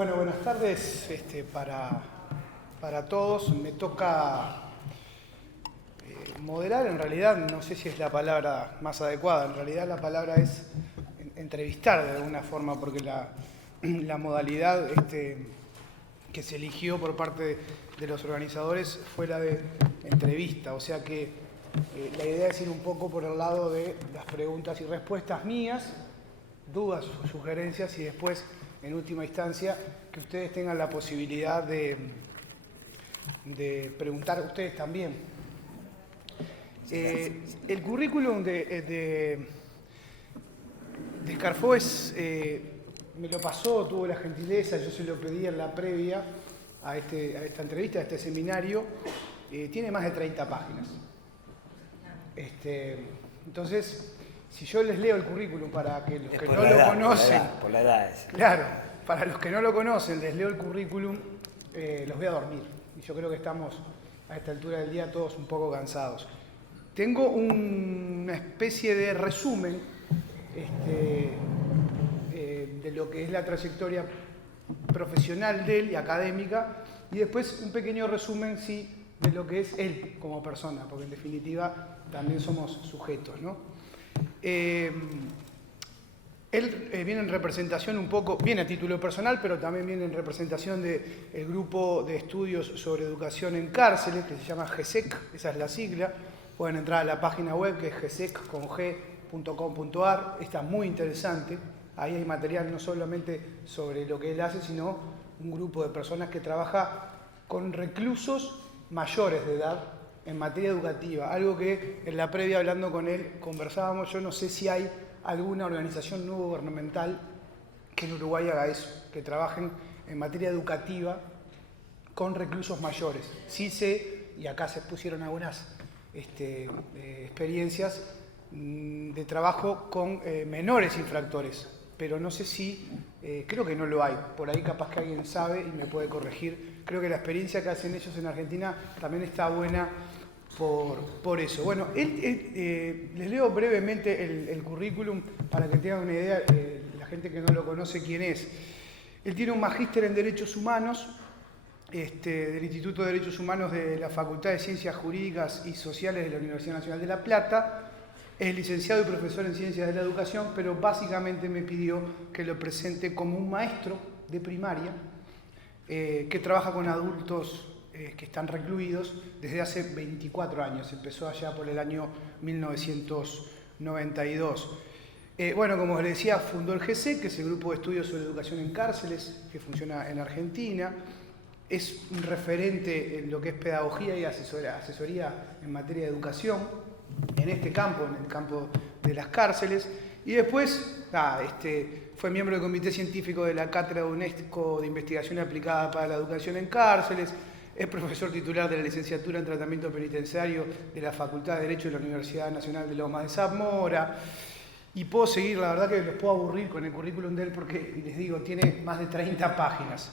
Bueno, buenas tardes para todos. Me toca moderar, en realidad no sé si es la palabra más adecuada, en realidad la palabra es entrevistar de alguna forma, porque la modalidad que se eligió por parte de los organizadores fue la de entrevista, o sea que la idea es ir un poco por el lado de las preguntas y respuestas mías, dudas o sugerencias, y después, en última instancia, que ustedes tengan la posibilidad de preguntar a ustedes también. El currículum de Scarfo me lo pasó, tuvo la gentileza, yo se lo pedí en la previa a esta entrevista, a este seminario. Tiene más de 30 páginas. Entonces, si yo les leo el currículum para que los que no lo conocen... Por la edad es. Claro, para los que no lo conocen, les leo el currículum, los voy a dormir. Y yo creo que estamos a esta altura del día todos un poco cansados. Tengo una especie de resumen de lo que es la trayectoria profesional de él y académica, y después un pequeño resumen, sí, de lo que es él como persona, porque en definitiva también somos sujetos, ¿no? Él viene en representación un poco, viene a título personal, pero también viene en representación del grupo de estudios sobre educación en cárceles, que se llama GESEC, esa es la sigla. Pueden entrar a la página web, que es gesec.com.ar, está muy interesante. Ahí hay material no solamente sobre lo que él hace, sino un grupo de personas que trabaja con reclusos mayores de edad en materia educativa, algo que en la previa, hablando con él, conversábamos. Yo no sé si hay alguna organización no gubernamental que en Uruguay haga eso, que trabajen en materia educativa con reclusos mayores. Sí sé, y acá se pusieron algunas experiencias de trabajo con menores infractores, pero no sé si, creo que no lo hay, por ahí capaz que alguien sabe y me puede corregir. Creo que la experiencia que hacen ellos en Argentina también está buena por eso. Bueno, les leo brevemente el currículum para que tengan una idea, la gente que no lo conoce, quién es. Él tiene un magíster en Derechos Humanos, del Instituto de Derechos Humanos de la Facultad de Ciencias Jurídicas y Sociales de la Universidad Nacional de La Plata. Es licenciado y profesor en Ciencias de la Educación, pero básicamente me pidió que lo presente como un maestro de primaria que trabaja con adultos que están recluidos desde hace 24 años. Empezó allá por el año 1992. Bueno, como les decía, fundó el GESEC, que es el Grupo de Estudios sobre Educación en Cárceles, que funciona en Argentina. Es un referente en lo que es pedagogía y asesoría en materia de educación, en este campo, en el campo de las cárceles. Y después fue miembro del Comité Científico de la Cátedra de UNESCO de Investigación Aplicada para la Educación en Cárceles. Es profesor titular de la licenciatura en Tratamiento Penitenciario de la Facultad de Derecho de la Universidad Nacional de Lomas de Zamora. Y puedo seguir, la verdad que les puedo aburrir con el currículum de él porque, les digo, tiene más de 30 páginas.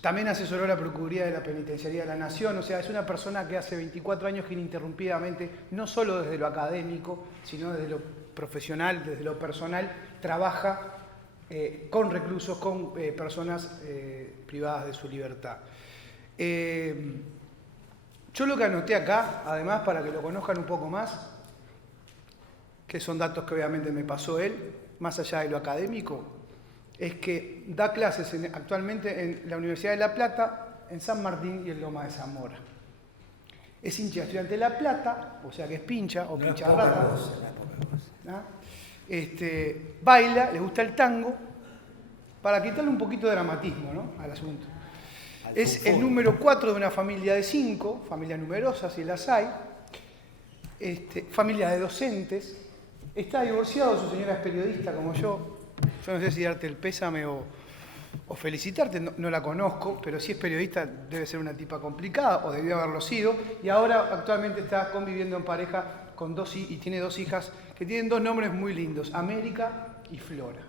También asesoró la Procuraduría de la Penitenciaría de la Nación, o sea, es una persona que hace 24 años que ininterrumpidamente, no solo desde lo académico, sino desde lo profesional, desde lo personal, trabaja con reclusos, con personas privadas de su libertad. Yo lo que anoté acá, además, para que lo conozcan un poco más, que son datos que obviamente me pasó él, más allá de lo académico, es que da clases actualmente en la Universidad de La Plata, en San Martín y en Lomas de Zamora. Es hincha estudiante de La Plata, o sea que es pincha o pincha rata. Baila, le gusta el tango, para quitarle un poquito de dramatismo, ¿no?, al asunto. Es el número 4 de una familia de 5, familia numerosa si las hay, familia de docentes. Está divorciado, su señora es periodista como yo. Yo no sé si darte el pésame o felicitarte, no la conozco, pero si es periodista debe ser una tipa complicada, o debió haberlo sido, y ahora actualmente está conviviendo en pareja con y tiene 2 hijas que tienen 2 nombres muy lindos, América y Flora.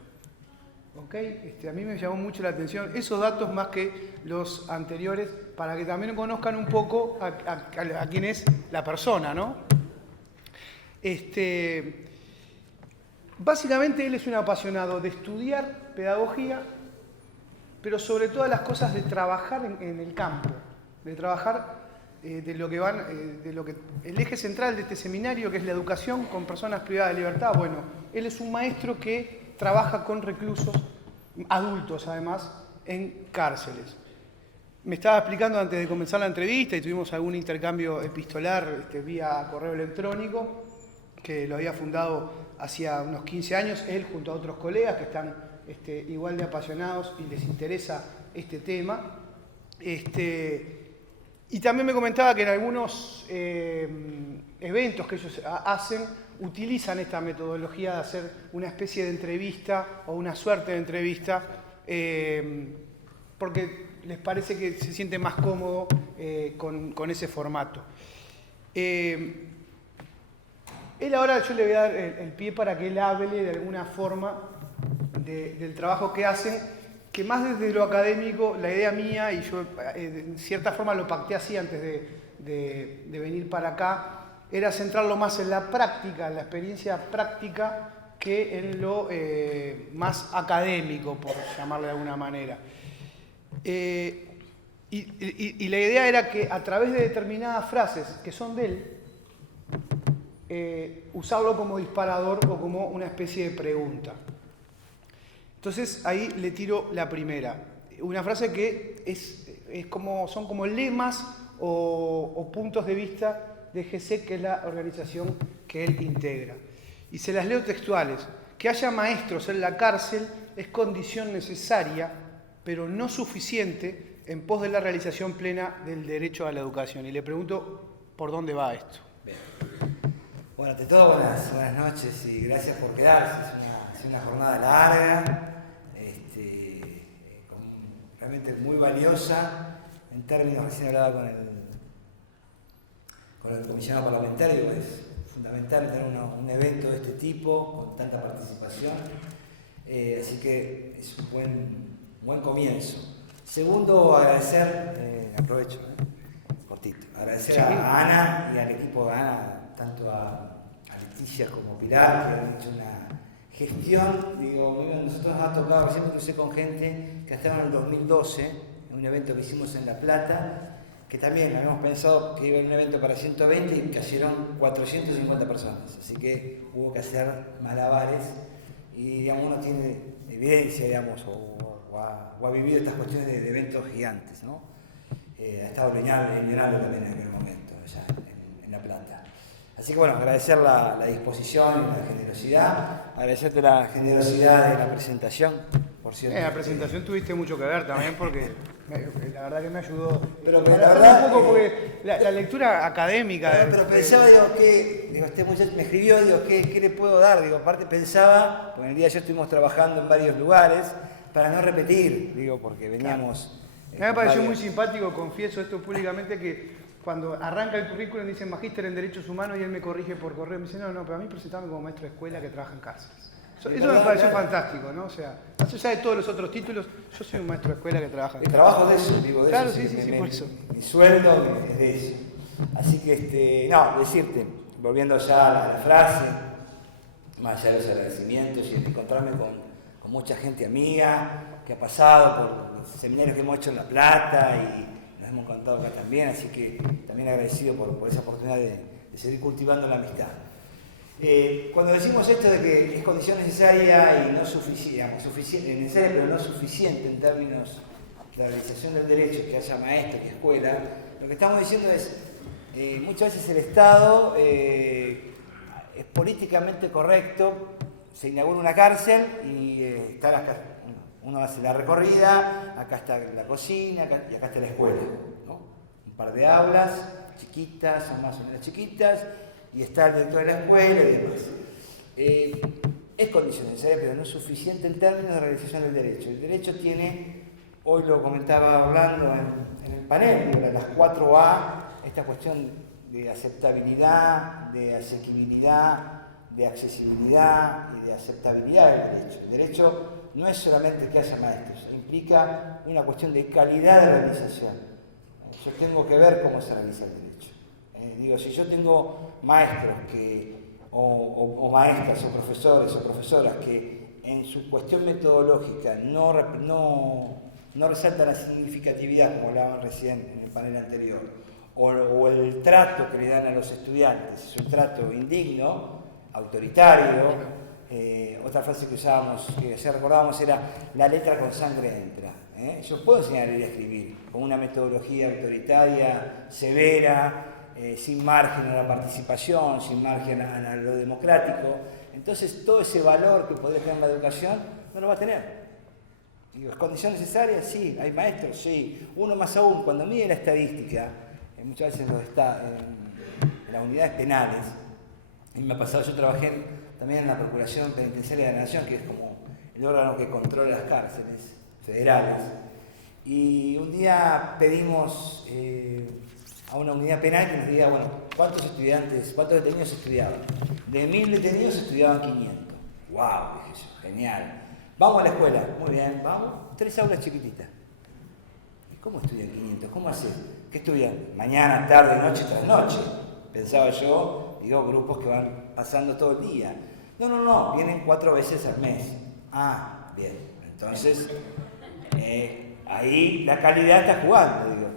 ¿Okay? A mí me llamó mucho la atención esos datos más que los anteriores, para que también conozcan un poco a quién es la persona, ¿no? Básicamente él es un apasionado de estudiar pedagogía pero sobre todas las cosas de trabajar en el campo, de trabajar de lo que el eje central de este seminario, que es la educación con personas privadas de libertad. Bueno, él es un maestro que trabaja con reclusos, adultos además, en cárceles. Me estaba explicando antes de comenzar la entrevista y tuvimos algún intercambio epistolar vía correo electrónico, que lo había fundado hacía unos 15 años, él junto a otros colegas que están igual de apasionados y les interesa este tema. Y también me comentaba que en algunos eventos que ellos hacen, utilizan esta metodología de hacer una especie de entrevista o una suerte de entrevista, porque les parece que se siente más cómodo con ese formato. Él ahora, yo le voy a dar el pie para que él hable de alguna forma del trabajo que hacen, que más desde lo académico, la idea mía, y yo en cierta forma lo pacté así antes de venir para acá, era centrarlo más en la práctica, en la experiencia práctica, que en lo más académico, por llamarlo de alguna manera. Y la idea era que a través de determinadas frases que son de él, usarlo como disparador o como una especie de pregunta. Entonces ahí le tiro la primera. Una frase que son como lemas o puntos de vista de GESEC, que es la organización que él integra. Y se las leo textuales. Que haya maestros en la cárcel es condición necesaria, pero no suficiente en pos de la realización plena del derecho a la educación. Y le pregunto, ¿por dónde va esto? Bien. Bueno, ante todo, buenas noches y gracias por quedarse. Es una jornada larga, realmente muy valiosa en términos, recién hablaba con el comisionado parlamentario, que es fundamental tener un evento de este tipo, con tanta participación, así que es un buen comienzo. Segundo, agradecer, aprovecho, cortito, agradecer a Ana y al equipo de Ana, tanto a Leticia como a Pilar, que han hecho una gestión. Nosotros nos ha tocado, recién me crucé con gente que estaban en el 2012, en un evento que hicimos en La Plata, que también habíamos pensado que iba a ser un evento para 120 y cayeron 450 personas, así que hubo que hacer malabares y digamos, uno tiene evidencia, digamos, o ha vivido estas cuestiones de eventos gigantes, ¿no? Ha estado Leonardo también en aquel momento, allá en La Plata. Así que bueno, agradecer la disposición y la generosidad, agradecerte la generosidad de la presentación, por cierto. En la presentación tuviste mucho que ver también, porque la verdad que me ayudó. Pero la verdad, un poco porque la lectura académica. Pero pensaba, este muchacho me escribió, ¿qué le puedo dar? Aparte pensaba, porque en el día de ayer estuvimos trabajando en varios lugares, para no repetir, porque veníamos... Me pareció muy simpático, confieso esto públicamente, que cuando arranca el currículum dicen magíster en Derechos Humanos y él me corrige por correo, me dice, no, pero a mí presentame como maestro de escuela que trabaja en cárceles. Eso me pareció fantástico, ¿no? O sea, más allá de todos los otros títulos, yo soy un maestro de escuela que trabaja en cárceles. Trabajo de eso, claro, eso. Sí, por eso. Mi sueldo es de eso. Así que, decirte, volviendo ya a la frase, más allá de los agradecimientos y de encontrarme con mucha gente amiga que ha pasado por los seminarios que hemos hecho en La Plata y nos hemos contado acá también, así que también agradecido por esa oportunidad de seguir cultivando la amistad. Cuando decimos esto de que es condición necesaria y no suficiente, necesaria pero no suficiente en términos de la realización del derecho, que haya maestros y escuela, lo que estamos diciendo es muchas veces el Estado es políticamente correcto, se inaugura una cárcel y uno hace la recorrida, acá está la cocina y acá está la escuela, ¿no? Un par de aulas chiquitas, son más o menos chiquitas, y está el director de la escuela y demás. Es condición necesaria, pero no es suficiente en términos de realización del derecho. El derecho tiene, hoy lo comentaba hablando en el panel, las 4A, esta cuestión de aceptabilidad, de asequibilidad, de accesibilidad y de aceptabilidad del derecho. El derecho no es solamente que haya maestros, implica una cuestión de calidad de realización. Yo tengo que ver cómo se realiza el derecho. Si yo tengo maestros o maestras o profesores o profesoras que en su cuestión metodológica no no resalta la significatividad, como hablaban recién en el panel anterior, o el trato que le dan a los estudiantes, es un trato indigno, autoritario. Otra frase que usábamos, que ayer recordábamos, era la letra con sangre entra. Yo puedo enseñar a leer y a escribir con una metodología autoritaria, severa, sin margen a la participación, sin margen a lo democrático. Entonces todo ese valor que podría tener la educación no lo va a tener. Digo, ¿es condición necesaria? Sí. ¿Hay maestros? Sí. Uno más aún, cuando mide la estadística, muchas veces está en las unidades penales, y me ha pasado, yo trabajé también en la Procuración Penitenciaria de la Nación, que es como el órgano que controla las cárceles federales, y un día pedimos a una unidad penal que nos diga, bueno, ¿cuántos detenidos estudiaban? De 1000 detenidos estudiaban 500. ¡Wow! Dije yo, genial. Vamos a la escuela. Muy bien, vamos. 3 aulas chiquititas. ¿Y cómo estudian 500? ¿Cómo haces? ¿Qué estudian? Mañana, tarde, noche tras noche. Pensaba yo, digo, grupos que van pasando todo el día. No, vienen 4 veces al mes. Ah, bien. Entonces, ahí la calidad está jugando. Digo,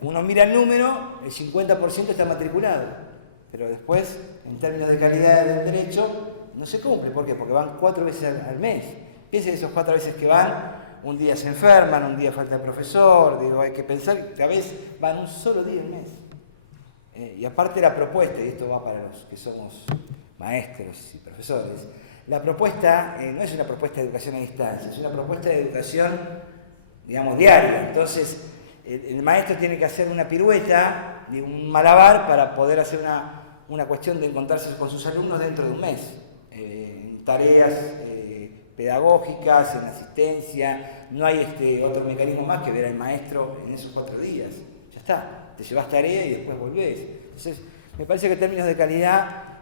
uno mira el número, el 50% está matriculado. Pero después, en términos de calidad del derecho, no se cumple. ¿Por qué? Porque van 4 veces al mes. Piensen que esos 4 veces que van, un día se enferman, un día falta el profesor. Digo, hay que pensar que a veces van un solo día al mes. Y aparte la propuesta, y esto va para los que somos maestros y profesores, la propuesta no es una propuesta de educación a distancia, es una propuesta de educación, digamos, diaria. Entonces, el maestro tiene que hacer una pirueta, un malabar, para poder hacer una cuestión de encontrarse con sus alumnos dentro de un mes, en tareas pedagógicas, en asistencia. No hay otro mecanismo más que ver al maestro en esos 4 días. Ya está. Te llevas tarea y después volvés. Entonces, me parece que en términos de calidad,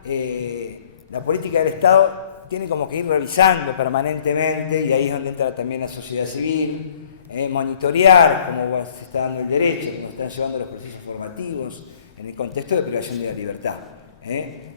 la política del Estado tiene como que ir revisando permanentemente, y ahí es donde entra también la sociedad civil, monitorear cómo se está dando el derecho, cómo están llevando los procesos formativos en el contexto de privación de la libertad.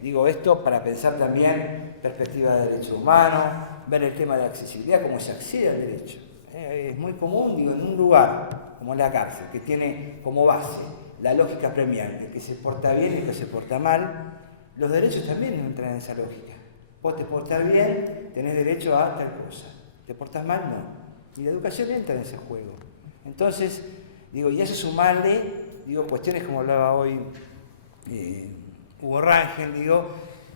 Digo esto para pensar también perspectiva de derechos humanos, ver el tema de la accesibilidad, cómo se accede al derecho. Es muy común, digo, en un lugar como la cárcel, que tiene como base la lógica premiante, el que se porta bien y el que se porta mal, los derechos también entran en esa lógica. Vos te portás bien, tenés derecho a tal cosa. Te portás mal, no. Y la educación entra en ese juego. Entonces, digo, y eso sumarle, digo, cuestiones como hablaba hoy Hugo Rangel, digo,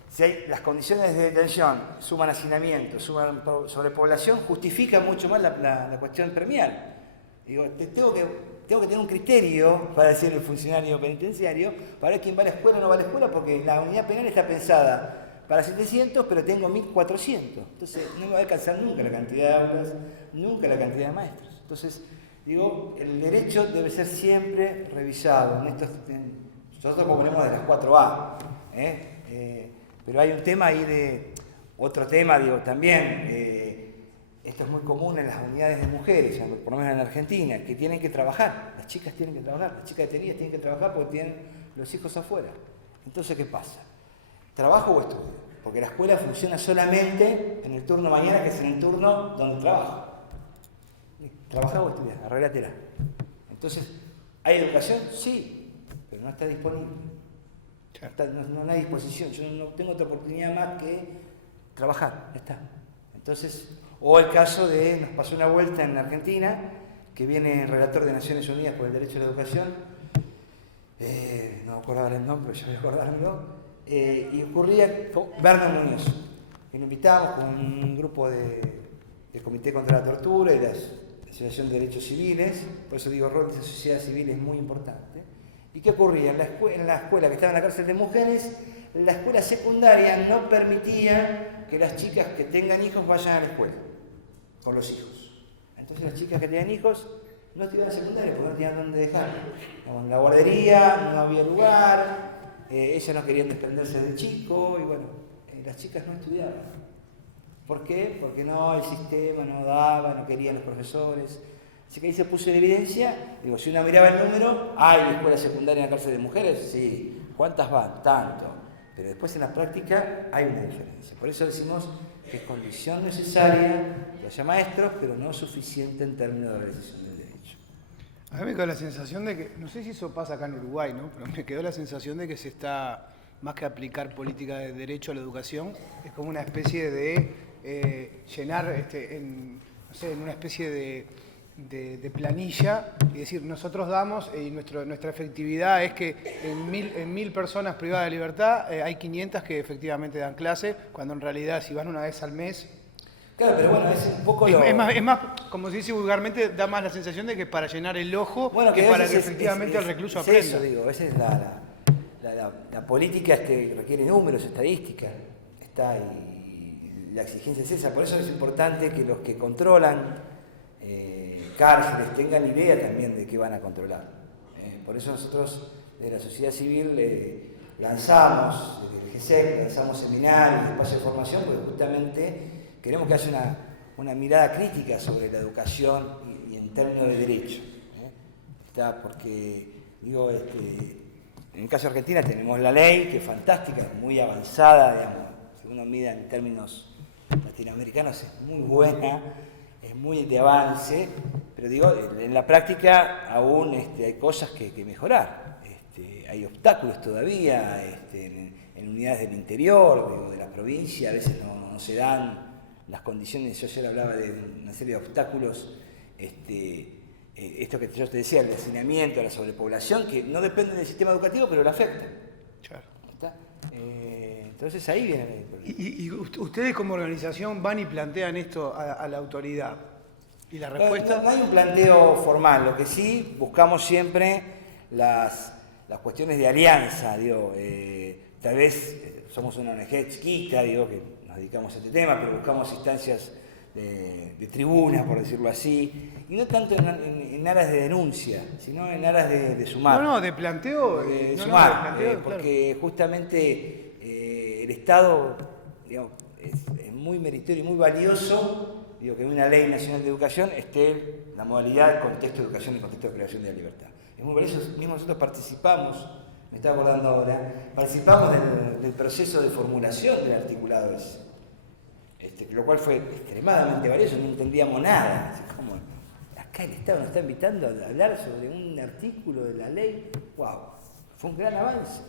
si hay las condiciones de detención, suman hacinamiento, suman sobrepoblación, justifican mucho más la cuestión premial. Digo, tengo que tener un criterio, para decir el funcionario penitenciario, para ver quién va a la escuela o no va a la escuela, porque la unidad penal está pensada para 700, pero tengo 1400. Entonces, no me va a alcanzar nunca la cantidad de aulas, nunca la cantidad de maestros. Entonces, digo, el derecho debe ser siempre revisado. Nosotros proponemos de las 4A, pero hay un tema ahí otro tema, digo, también, esto es muy común en las unidades de mujeres, por lo menos en Argentina, que tienen que trabajar, las chicas tienen que trabajar, las chicas detenidas tienen que trabajar porque tienen los hijos afuera. Entonces, ¿qué pasa? ¿Trabajo o estudio? Porque la escuela funciona solamente en el turno mañana, que es en el turno donde trabajo. ¿Trabajar o estudiar? Arreglátela. Entonces, ¿hay educación? Sí, pero no está disponible. No hay disposición. Yo no tengo otra oportunidad más que trabajar. Ya está. Entonces, o el caso nos pasó una vuelta en Argentina, que viene el relator de Naciones Unidas por el Derecho a la Educación, no me acordaba el nombre, pero ya voy a acordármelo, y ocurría con Bernard Muñoz, que lo invitamos con un grupo del Comité contra la Tortura y la Asociación de Derechos Civiles. Por eso digo, el rol de esa sociedad civil es muy importante. ¿Y qué ocurría? En la escuela que estaba en la cárcel de mujeres, la escuela secundaria no permitía que las chicas que tengan hijos vayan a la escuela con los hijos. Entonces las chicas que tenían hijos no iban a secundaria porque no tenían dónde dejarlo. En la guardería no había lugar, ellas no querían desprenderse del chico, y bueno, las chicas no estudiaban. ¿Por qué? Porque el sistema no daba, no querían los profesores. Así que ahí se puso en evidencia, digo, si uno miraba el número, ¿hay escuela secundaria en la cárcel de mujeres? Sí. ¿Cuántas van? Tanto. Pero después en la práctica hay una diferencia. Por eso decimos que es condición necesaria que haya maestros, pero no suficiente en términos de realización del derecho. A mí me quedó la sensación de que, no sé si eso pasa acá en Uruguay, ¿no? Pero me quedó la sensación de que se está, más que aplicar política de derecho a la educación, es como una especie de llenar, no sé, en una especie de planilla y decir, nosotros damos y nuestra efectividad es que en mil personas privadas de libertad hay 500 que efectivamente dan clase, cuando en realidad si van una vez al mes... Claro, pero bueno, es un poco es más, como se dice vulgarmente, da más la sensación de que para llenar el ojo, bueno, que para que efectivamente el recluso aprenda. Eso digo, esa es la política requiere números, estadísticas, y la exigencia es esa. Por eso es importante que los que controlan cárceles tengan idea también de qué van a controlar. Por eso nosotros de la sociedad civil lanzamos, desde el GESEC, lanzamos seminarios, espacios de formación, porque justamente queremos que haya una mirada crítica sobre la educación y en términos de derecho. Porque, digo, en el caso de Argentina tenemos la ley, que es fantástica, es muy avanzada, digamos, si uno mira en términos latinoamericanos es muy buena, es muy de avance, pero digo, en la práctica aún hay cosas que mejorar. Hay obstáculos todavía en unidades del interior, digo, de la provincia, a veces no se dan las condiciones. Yo ayer hablaba de una serie de obstáculos, esto que yo te decía, el hacinamiento, la sobrepoblación, que no dependen del sistema educativo, pero lo afectan. Claro. Entonces ahí viene el problema. ¿Y ustedes como organización van y plantean esto a la autoridad? ¿Y la respuesta? No hay un planteo formal, lo que sí buscamos siempre las cuestiones de alianza, digo, tal vez somos una ONG chiquita, digo, que nos dedicamos a este tema, pero buscamos instancias de tribuna, por decirlo así, y no tanto en aras de denuncia, sino en aras de sumar. No, de planteo. De no, sumar, de planteo, porque claro. justamente el Estado, digamos, es muy meritorio y muy valioso, digo, que en una ley nacional de educación esté la modalidad, contexto de educación y contexto de creación de la libertad. Es muy valioso, mismo nosotros participamos, me estaba acordando ahora, participamos del proceso de formulación del articulado ese, lo cual fue extremadamente valioso, no entendíamos nada. Así como, acá el Estado nos está invitando a hablar sobre un artículo de la ley, wow, fue un gran avance.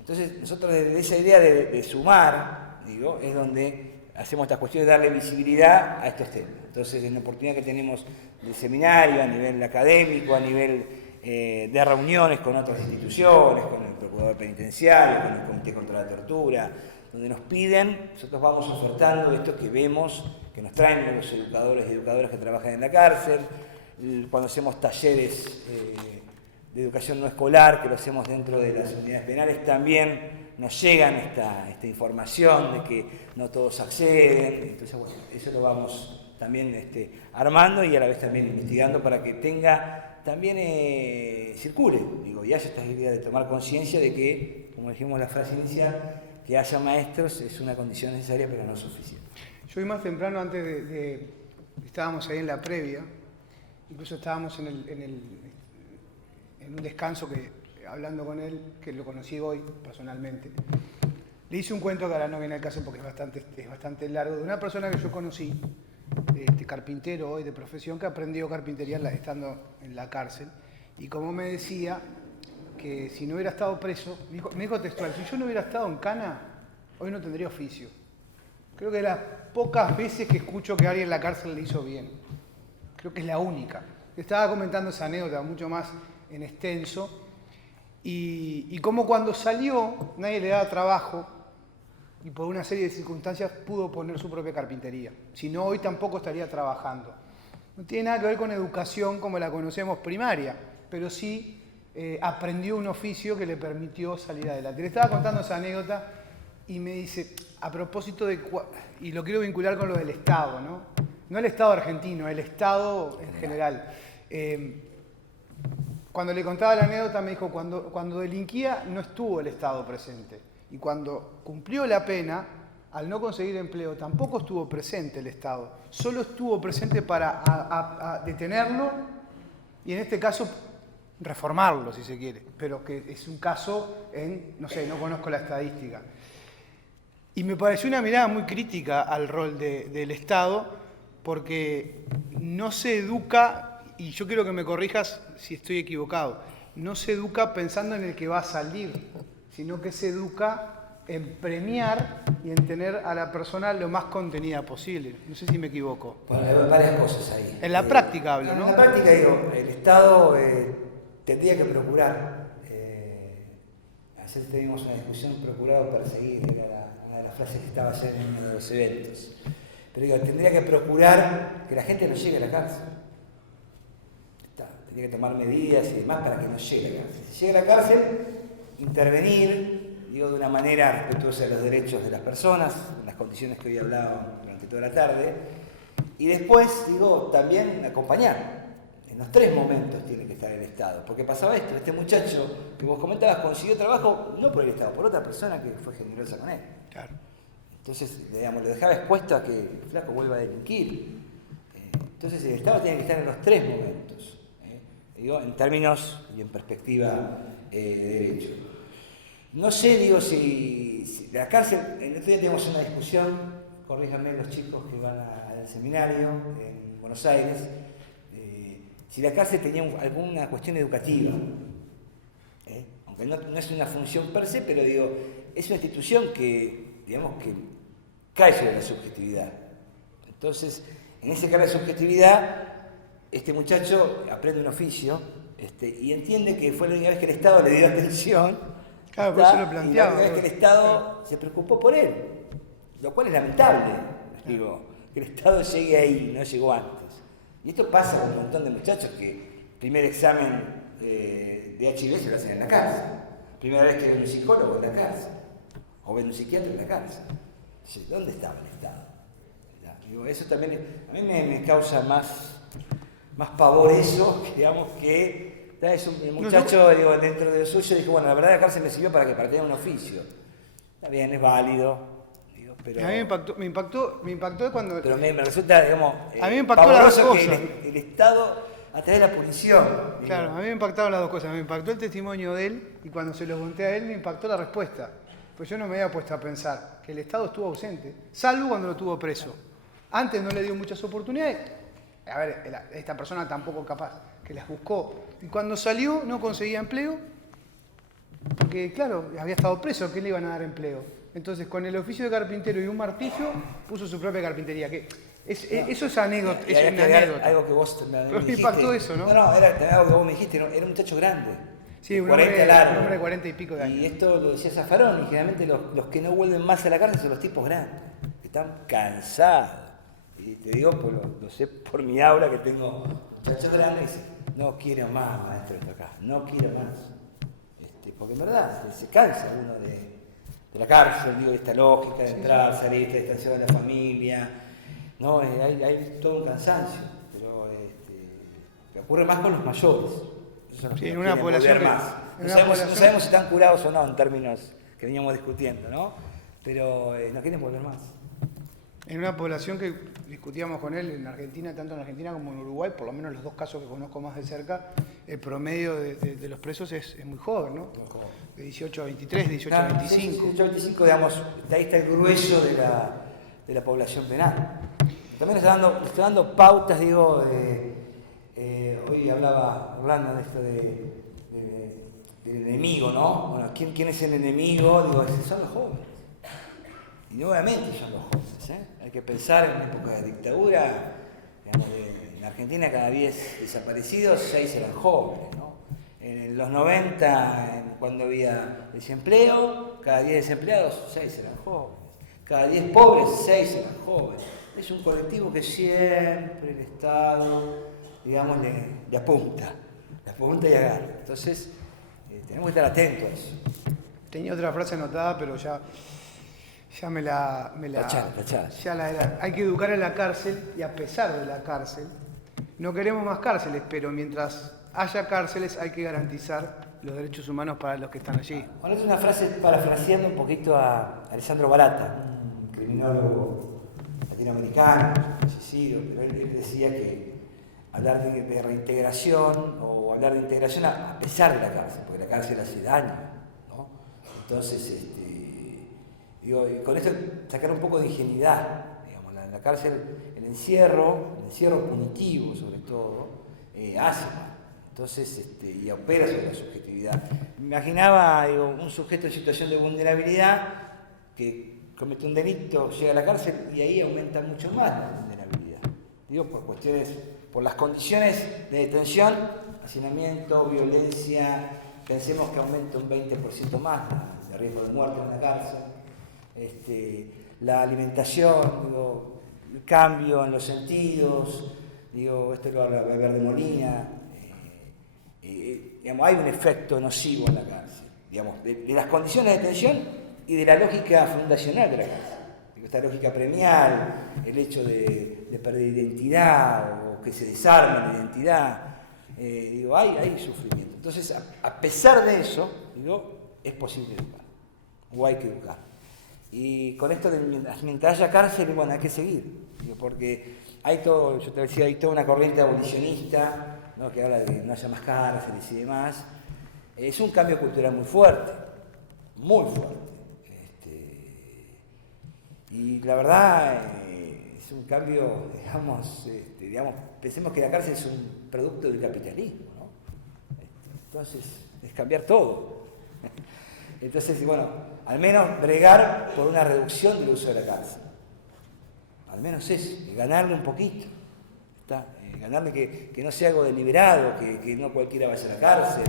Entonces nosotros desde esa idea de sumar, digo, es donde hacemos estas cuestiones de darle visibilidad a estos temas. Entonces es una oportunidad que tenemos de seminario a nivel académico, a nivel de reuniones con otras instituciones, con el procurador penitenciario, con el Comité contra la Tortura, donde nos piden, nosotros vamos ofertando esto que vemos, que nos traen los educadores y educadoras que trabajan en la cárcel, cuando hacemos talleres de educación no escolar, que lo hacemos dentro de las unidades penales, también nos llegan esta información de que no todos acceden. Entonces, bueno, eso lo vamos también armando y a la vez también investigando para que también circule, digo, y haya esta idea de tomar conciencia de que, como dijimos en la frase inicial, que haya maestros es una condición necesaria pero no suficiente. Yo hoy más temprano, antes estábamos ahí en la previa, incluso estábamos en un descanso hablando con él, que lo conocí hoy personalmente. Le hice un cuento que ahora no viene al caso porque es bastante largo, de una persona que yo conocí, carpintero hoy de profesión, que aprendió carpintería estando en la cárcel, y como me decía que si no hubiera estado preso, me dijo textual, si yo no hubiera estado en cana, hoy no tendría oficio. Creo que es las pocas veces que escucho que alguien en la cárcel le hizo bien. Creo que es la única. Estaba comentando esa anécdota mucho más en extenso, y como cuando salió nadie le daba trabajo, y por una serie de circunstancias pudo poner su propia carpintería. Si no, hoy tampoco estaría trabajando. No tiene nada que ver con educación como la conocemos primaria, pero sí aprendió un oficio que le permitió salir adelante. Le estaba contando esa anécdota y me dice, a propósito y lo quiero vincular con lo del Estado, ¿no? No el Estado argentino, el Estado en general. Cuando le contaba la anécdota me dijo, cuando delinquía no estuvo el Estado presente. Y cuando cumplió la pena, al no conseguir empleo, tampoco estuvo presente el Estado. Solo estuvo presente para detenerlo y en este caso reformarlo, si se quiere. Pero que es un caso no conozco la estadística. Y me pareció una mirada muy crítica al rol del Estado, porque no se educa y yo quiero que me corrijas si estoy equivocado, no se educa pensando en el que va a salir, sino que se educa en premiar y en tener a la persona lo más contenida posible. No sé si me equivoco. Bueno, hay varias cosas ahí. En la práctica hablo, ¿no? En la práctica digo, el Estado tendría que procurar, ayer tuvimos una discusión, procurar o perseguir, era una de las frases que estaba ayer en uno de los eventos. Pero digo, tendría que procurar que la gente no llegue a la cárcel. Tendría que tomar medidas y demás para que no llegue a la cárcel. Si llega a la cárcel, intervenir, digo, de una manera respetuosa de los derechos de las personas, en las condiciones que hoy hablaba durante toda la tarde, y después, digo, también acompañar. En los 3 momentos tiene que estar el Estado, porque pasaba esto, este muchacho que vos comentabas consiguió trabajo no por el Estado, por otra persona que fue generosa con él. Claro. Entonces, digamos, lo dejaba expuesto a que el flaco vuelva a delinquir. Entonces, el Estado tiene que estar en los 3 momentos, digo, en términos y en perspectiva de derecho. No sé, digo, si la cárcel, el otro día teníamos una discusión, corríjanme los chicos que van al seminario en Buenos Aires, si la cárcel tenía alguna cuestión educativa, aunque no es una función per se, pero digo, es una institución que, digamos, que cae sobre la subjetividad. Entonces, en ese caso de subjetividad, este muchacho aprende un oficio y entiende que fue la única vez que el Estado le dio atención. Claro, por eso lo planteaba. Y la única vez que el Estado se preocupó por él, lo cual es lamentable, digo, que el Estado llegue ahí, no llegó antes. Y esto pasa con un montón de muchachos que el primer examen de HIV se lo hacen en la cárcel. Primera vez que ven un psicólogo en la cárcel. O ven un psiquiatra en la cárcel. Entonces, ¿dónde estaba el Estado? Digo, eso también a mí me causa más pavor eso, digamos, que es un muchacho, digo, dentro de lo suyo, dijo, bueno, la verdad la cárcel me sirvió para tener un oficio. Está bien, es válido. Pero, a mí me impactó cuando... Pero me resulta, digamos, a mí me impactó las dos cosas. Que el Estado, a través de la punición... Claro, a mí me impactaron las dos cosas. Me impactó el testimonio de él y cuando se lo conté a él me impactó la respuesta. Pues yo no me había puesto a pensar que el Estado estuvo ausente, salvo cuando lo tuvo preso. Antes no le dio muchas oportunidades. A ver, esta persona tampoco capaz, que las buscó. Y cuando salió no conseguía empleo, porque claro, había estado preso, ¿qué le iban a dar empleo? Entonces, con el oficio de carpintero y un martillo, puso su propia carpintería. Eso es anécdota. Es una anécdota. Algo que vos me dijiste. Me impactó eso, ¿no? No, era algo que vos me dijiste, era un muchacho grande. Sí, un 40 hombre, largo. Un hombre de 40 y pico de años. Y esto lo decía Zaffaroni, y generalmente los que no vuelven más a la cárcel son los tipos grandes, que están cansados. Y te digo, lo sé por mi aura que tengo muchachos grandes, no quiero más, maestro, esto acá, no quiero más. Porque en verdad se cansa uno de la cárcel, digo, de esta lógica de entrar, salir, esta distancia de la familia, ¿no? Hay todo un cansancio, pero que ocurre más con los mayores. Sí, en una población más. No sabemos si están curados o no en términos que veníamos discutiendo, ¿no? Pero no quieren volver más. En una población que discutíamos con él en Argentina, tanto en Argentina como en Uruguay, por lo menos los 2 casos que conozco más de cerca, el promedio de los presos es muy joven, ¿no? Muy joven. De 18 a 23, 18 a 25. Sí, 18 a 25, digamos, ahí está el grueso de la población penal. También está dando pautas, digo, hoy hablaba Orlando de esto del enemigo, ¿no? Bueno, ¿quién es el enemigo? Digo, son los jóvenes. Y nuevamente son los jóvenes. Hay que pensar en una época de dictadura, digamos, en Argentina cada 10 desaparecidos, 6 eran jóvenes, ¿no? En los 90, cuando había desempleo, cada 10 desempleados, 6 eran jóvenes. Cada 10 pobres, 6 eran jóvenes. Es un colectivo que siempre el Estado, digamos, le apunta y agarra. Entonces, tenemos que estar atentos a eso. Tenía otra frase anotada, pero ya me la Tachá. ya la era. Hay que educar en la cárcel y a pesar de la cárcel, no queremos más cárceles, pero mientras haya cárceles hay que garantizar los derechos humanos para los que están allí. Bueno, es una frase parafraseando un poquito a Alessandro Barata, un criminólogo latinoamericano, fallecido, pero él decía que hablar de reintegración o hablar de integración a pesar de la cárcel, porque la cárcel hace daño, ¿no? Entonces, digo, y con esto sacar un poco de ingenuidad, digamos, la cárcel, el encierro punitivo sobre todo, hace mal. Entonces, y opera sobre la subjetividad. Me imaginaba, digo, un sujeto en situación de vulnerabilidad que comete un delito, llega a la cárcel y ahí aumenta mucho más la vulnerabilidad. Digo, por las condiciones de detención, hacinamiento, violencia, pensemos que aumenta un 20% más de riesgo de muerte en la cárcel. La alimentación, digo, el cambio en los sentidos, digo, esto lo habla Valverde Molina, digamos, hay un efecto nocivo en la cárcel, digamos, de las condiciones de detención y de la lógica fundacional de la cárcel. Digo, esta lógica premial, el hecho de perder identidad o que se desarme la identidad, digo, hay sufrimiento. Entonces, a pesar de eso, digo, es posible educar, o hay que educar. Y con esto de mientras haya cárcel, bueno, hay que seguir, digo, porque hay todo, yo te decía, hay toda una corriente abolicionista, ¿no?, que habla de que no haya más cárceles y demás. Es un cambio cultural muy fuerte, muy fuerte. Y la verdad, es un cambio, digamos, pensemos que la cárcel es un producto del capitalismo, ¿no? Entonces, es cambiar todo. Entonces, bueno, al menos bregar por una reducción del uso de la cárcel. Al menos eso, ganarle un poquito. Ganarle que no sea algo deliberado, que no cualquiera vaya a la cárcel,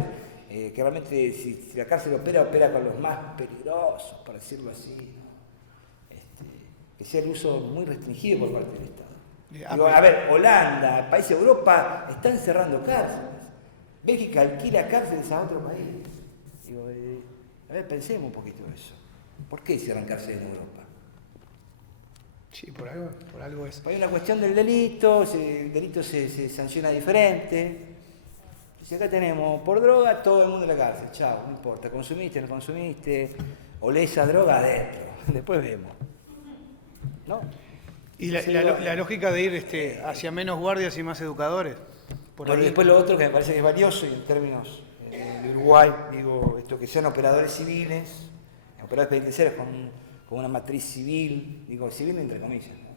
que realmente si la cárcel opera con los más peligrosos, para decirlo así, ¿no? Que sea el uso muy restringido por parte del Estado. Digo, a ver, Holanda, países de Europa están cerrando cárceles. Bélgica alquila cárceles a otro país. Digo, a ver, pensemos un poquito eso. ¿Por qué cierran cárceles en Europa? Sí, por algo es. Hay una cuestión del delito, el delito se sanciona diferente. Si acá tenemos por droga, todo el mundo en la cárcel, chao, no importa, consumiste, no consumiste, olés esa droga adentro, después vemos. ¿No? Y la lógica de ir hacia menos guardias y más educadores. Bueno, y después lo otro que me parece que es valioso, y en términos de Uruguay, digo, esto que sean operadores civiles, operadores penitenciarios con una matriz civil, digo civil entre comillas, ¿no?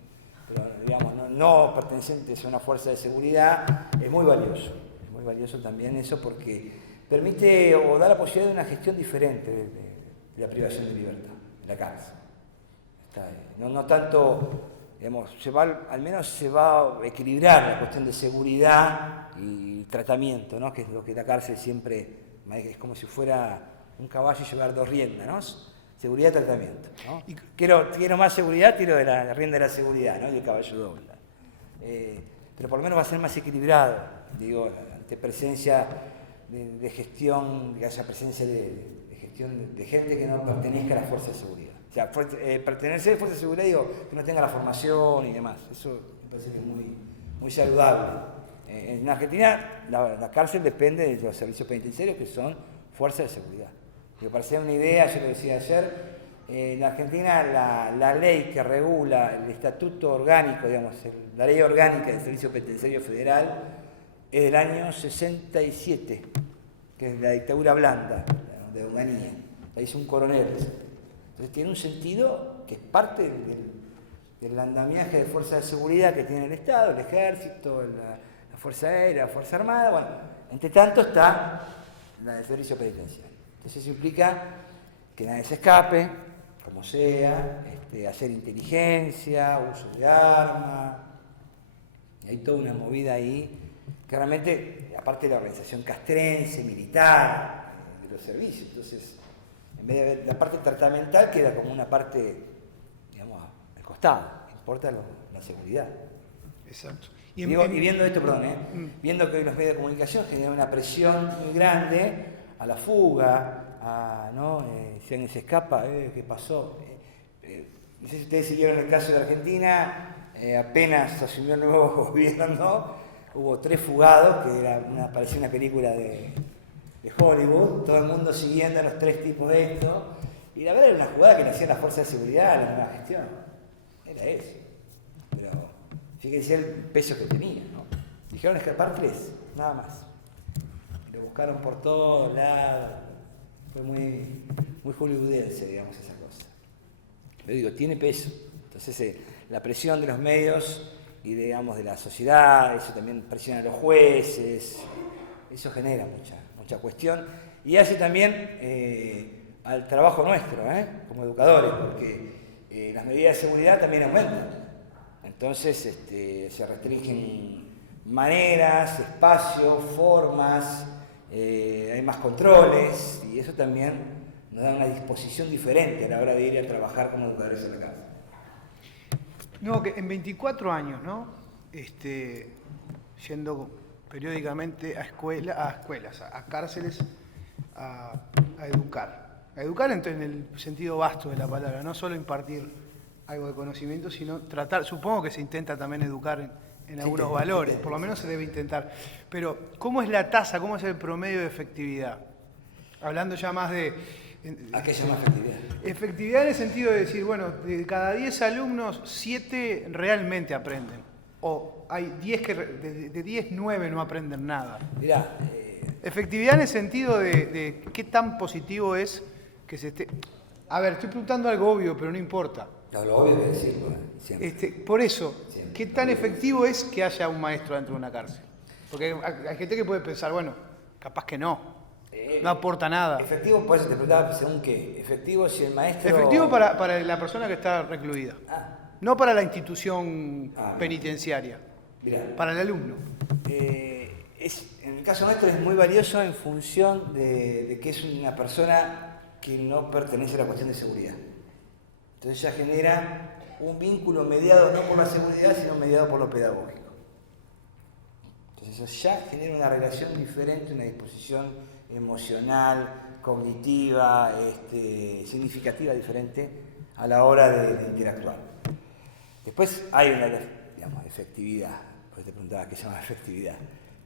Pero digamos, no pertenecientes a una fuerza de seguridad, es muy valioso. Es muy valioso también eso porque permite o da la posibilidad de una gestión diferente de la privación de libertad, de la cárcel. No tanto, digamos, al menos se va a equilibrar la cuestión de seguridad y tratamiento, ¿no? Que es lo que la cárcel siempre, es como si fuera un caballo y llevar dos riendas, ¿no? Seguridad y tratamiento, ¿no? Quiero más seguridad, quiero de la rienda de la seguridad, ¿no? Y el caballo dobla. Pero por lo menos va a ser más equilibrado, digo, ante presencia de gestión, que haya presencia de gestión de gente que no pertenezca a la fuerza de seguridad. O sea, pertenecer a la fuerza de seguridad, digo, que no tenga la formación y demás. Eso me parece que es muy saludable. En Argentina, la cárcel depende de los servicios penitenciarios que son fuerzas de seguridad. Digo, para hacer una idea, yo lo decía ayer, en Argentina la ley que regula el estatuto orgánico, digamos, la ley orgánica del Servicio Penitenciario Federal es del año 67, que es la dictadura blanda de Onganía. La hizo un coronel. Entonces tiene un sentido que es parte del andamiaje de fuerzas de seguridad que tiene el Estado, el Ejército, la Fuerza Aérea, la Fuerza Armada. Bueno, entre tanto está la del Servicio Penitenciario. Entonces eso implica que nadie se escape, como sea, hacer inteligencia, uso de armas. Hay toda una movida ahí que realmente, aparte de la organización castrense, militar, de los servicios, entonces, en vez de ver la parte tratamental, queda como una parte, digamos, al costado, importa la seguridad. Exacto. Y viendo esto, viendo que hoy los medios de comunicación generan una presión muy grande a la fuga, ¿no? Si alguien se escapa, ¿qué pasó? No sé si ustedes siguieron el caso de Argentina, apenas asumió el nuevo gobierno, hubo 3 fugados, que parecía una película de Hollywood, todo el mundo siguiendo a los 3 tipos de esto, y la verdad era una jugada que le hacían las fuerzas de seguridad, la nueva gestión, era eso. Pero fíjense el peso que tenía, ¿no? Dijeron escapar 3, nada más. Lo buscaron por todos lados, fue muy hollywoodense, digamos, esa cosa. Pero digo, tiene peso. Entonces, la presión de los medios y digamos, de la sociedad, eso también presiona a los jueces, eso genera mucha cuestión y hace también al trabajo nuestro, como educadores, porque las medidas de seguridad también aumentan. Entonces se restringen maneras, espacios, formas, hay más controles y eso también nos da una disposición diferente a la hora de ir a trabajar como educadores en la casa. No, que en 24 años, ¿no? Yendo periódicamente a escuelas, a cárceles, a educar. A educar en el sentido vasto de la palabra, no solo impartir algo de conocimiento, sino tratar, supongo que se intenta también educar en algunos valores, por lo menos se debe intentar. Pero, ¿cómo es la tasa, cómo es el promedio de efectividad? Hablando ya más de... ¿A qué llama efectividad? Efectividad en el sentido de decir, bueno, de cada 10 alumnos, 7 realmente aprenden. O hay 10 que de 10, 9 no aprenden nada. Mirá, efectividad en el sentido de qué tan positivo es que se esté... A ver, estoy preguntando algo obvio, pero no importa. No, lo obvio es decirlo, siempre. Por eso, Siempre. ¿qué tan efectivo es que haya un maestro dentro de una cárcel? Porque hay gente que puede pensar, bueno, capaz que no aporta nada. Efectivo, por eso te preguntaba según qué. Efectivo si el maestro... Efectivo para la persona que está recluida. No para la institución penitenciaria. Mirá, para el alumno. En el caso nuestro es muy valioso en función de que es una persona que no pertenece a la cuestión de seguridad. Entonces ya genera un vínculo mediado no por la seguridad, sino mediado por lo pedagógico. Entonces eso ya genera una relación diferente, una disposición emocional, cognitiva, significativa diferente a la hora de interactuar. Después hay una, digamos, efectividad, porque te preguntaba qué se llama efectividad.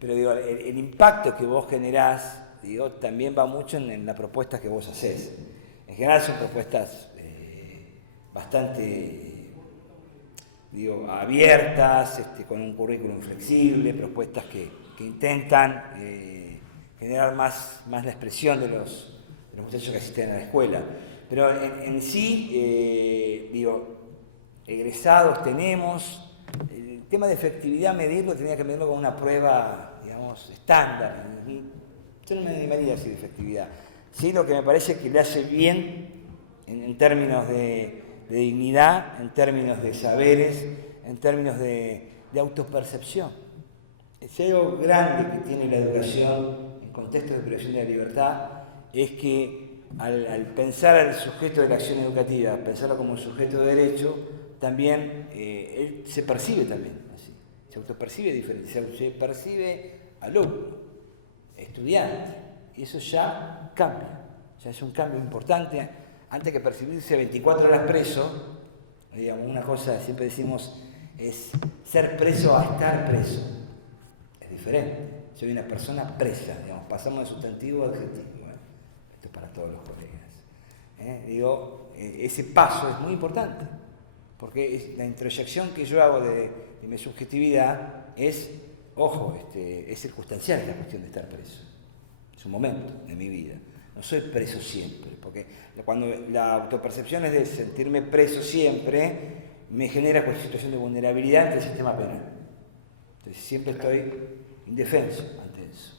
Pero digo, el impacto que vos generás, digo, también va mucho en las propuestas que vos hacés. En general son propuestas bastante, digo, abiertas, con un currículum flexible, propuestas que intentan generar más la expresión de los muchachos que asisten a la escuela. Pero en sí, digo, egresados tenemos, el tema de efectividad medirlo tenía que medirlo con una prueba, digamos, estándar. Yo no me animaría a decir efectividad. Sí, lo que me parece que le hace bien en términos de dignidad, en términos de saberes, en términos de autopercepción. Si hay algo grande que tiene la educación en contextos de privación de la libertad es que al pensar al sujeto de la acción educativa, pensarlo como un sujeto de derecho, también él se percibe también así, se autopercibe diferente, se percibe alumno, estudiante, y eso ya cambia, ya es un cambio importante. Antes que percibirse 24 horas preso, digamos, una cosa siempre decimos es ser preso a estar preso, es diferente. Soy una persona presa, digamos, pasamos de sustantivo a adjetivo. Esto es para todos los colegas. Digo, ese paso es muy importante, porque la introyección que yo hago de mi subjetividad es, ojo, es circunstancial la cuestión de estar preso. Es un momento de mi vida. No soy preso siempre, porque cuando la autopercepción es de sentirme preso siempre, me genera una situación de vulnerabilidad ante el sistema penal. Entonces siempre estoy indefenso ante eso.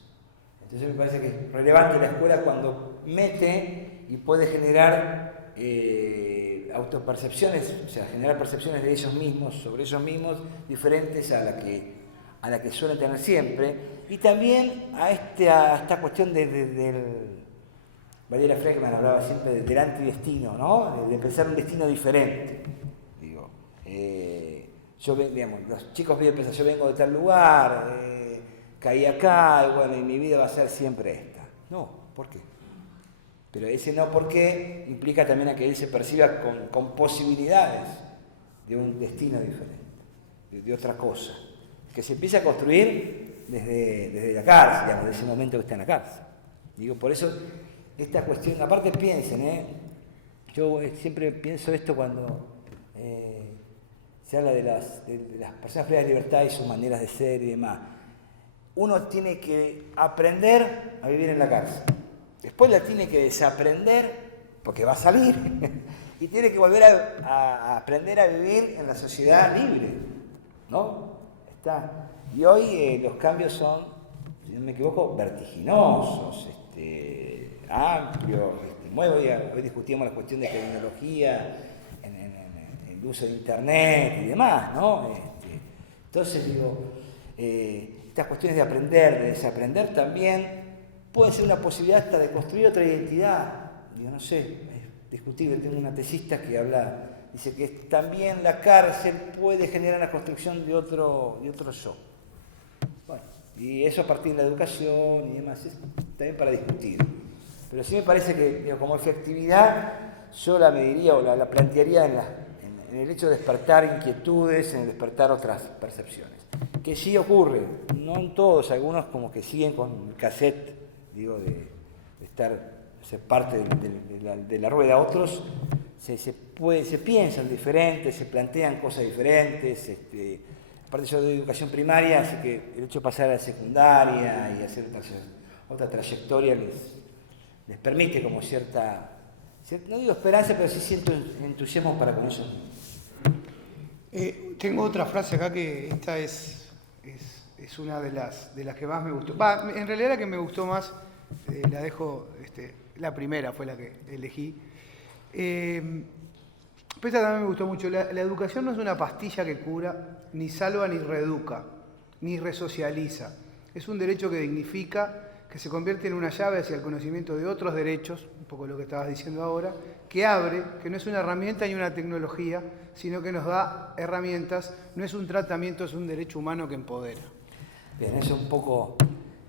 Entonces me parece que es relevante la escuela cuando mete y puede generar autopercepciones, o sea, generar percepciones de ellos mismos, sobre ellos mismos, diferentes a la que suelen tener siempre, y también a esta cuestión del... Valeria Freckman hablaba siempre del antidestino, ¿no? De pensar un destino diferente. Digo, digamos, los chicos vienen pensando, yo vengo de tal lugar, caí acá, y bueno, y mi vida va a ser siempre esta. No, ¿por qué? Pero ese no por qué implica también a que él se perciba con posibilidades de un destino diferente, de otra cosa, que se empieza a construir desde la cárcel, digamos, desde ese momento que está en la cárcel. Digo, por eso esta cuestión, aparte piensen, yo siempre pienso esto cuando se habla de las personas privadas de libertad y sus maneras de ser y demás. Uno tiene que aprender a vivir en la cárcel, después la tiene que desaprender porque va a salir y tiene que volver a aprender a vivir en la sociedad libre. ¿no? Y hoy los cambios son, si no me equivoco, vertiginosos, amplios. Hoy discutíamos la cuestión de tecnología, en el uso de internet y demás, ¿no? Entonces estas cuestiones de aprender, de desaprender también puede ser una posibilidad hasta de construir otra identidad. No sé, es discutible. Tengo una tesista que dice que también la cárcel puede generar la construcción de otro yo. Bueno, y eso a partir de la educación y demás, es también para discutir. Pero sí me parece que como efectividad yo la mediría o la plantearía en el hecho de despertar inquietudes, en despertar otras percepciones. Que sí ocurre, no en todos, algunos como que siguen con el cassette, de ser parte de la rueda, otros se piensan diferentes, se plantean cosas diferentes. Aparte yo doy educación primaria, así que el hecho de pasar a la secundaria y hacer otra trayectoria les permite como cierta, no digo esperanza, pero sí siento entusiasmo para con eso. Tengo otra frase acá que esta es una de las que más me gustó. En realidad la que me gustó más, la dejo, la primera fue la que elegí. Esta también me gustó mucho. La educación no es una pastilla que cura, ni salva, ni reeduca, ni resocializa. Es un derecho que dignifica, que se convierte en una llave hacia el conocimiento de otros derechos, un poco lo que estabas diciendo ahora, que abre, que no es una herramienta ni una tecnología, sino que nos da herramientas, no es un tratamiento, es un derecho humano que empodera. Bien, eso un poco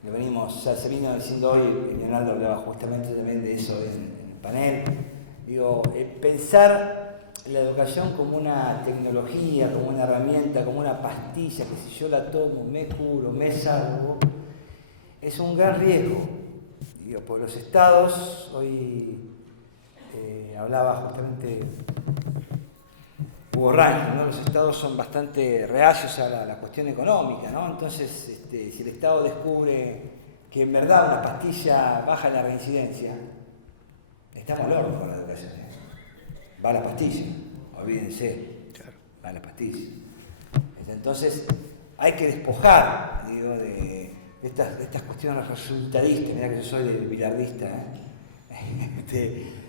lo venimos, se vino diciendo hoy, Leonardo hablaba justamente también de eso en el panel. Pensar la educación como una tecnología, como una herramienta, como una pastilla, que si yo la tomo me curo, me salvo, es un gran riesgo. Por los estados, hoy hablaba justamente Hugo Rangel, ¿no? Los estados son bastante reacios a la cuestión económica, ¿no? Entonces, si el estado descubre que en verdad una pastilla baja la reincidencia, estamos locos con la educación. Va la pastilla, olvídense, claro. Va la pastilla. Entonces, hay que despojar, de estas cuestiones resultadistas. Mirá que yo soy billardista,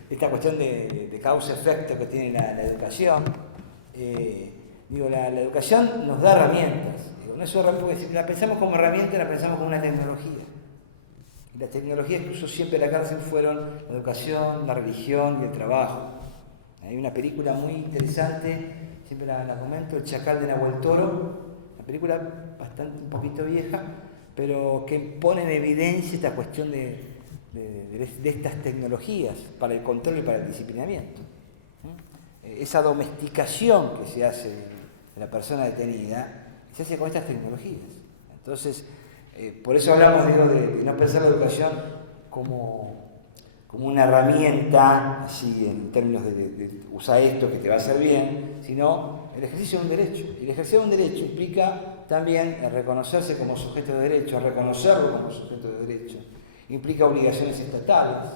esta cuestión de causa-efecto que tiene la educación. La educación nos da herramientas. No es porque si la pensamos como herramienta, la pensamos como una tecnología. Y las tecnologías que usó siempre la cárcel fueron la educación, la religión y el trabajo. Hay una película muy interesante, siempre la comento, El Chacal de Nahuel Toro, una película un poquito vieja, pero que pone en evidencia esta cuestión de estas tecnologías para el control y para el disciplinamiento. Esa domesticación que se hace de la persona detenida, se hace con estas tecnologías. Entonces, por eso hablamos de no pensar la educación como una herramienta, así en términos de usar esto que te va a hacer bien, sino el ejercicio de un derecho. Y el ejercicio de un derecho implica también reconocerse como sujeto de derecho, reconocerlo como sujeto de derecho. Implica obligaciones estatales,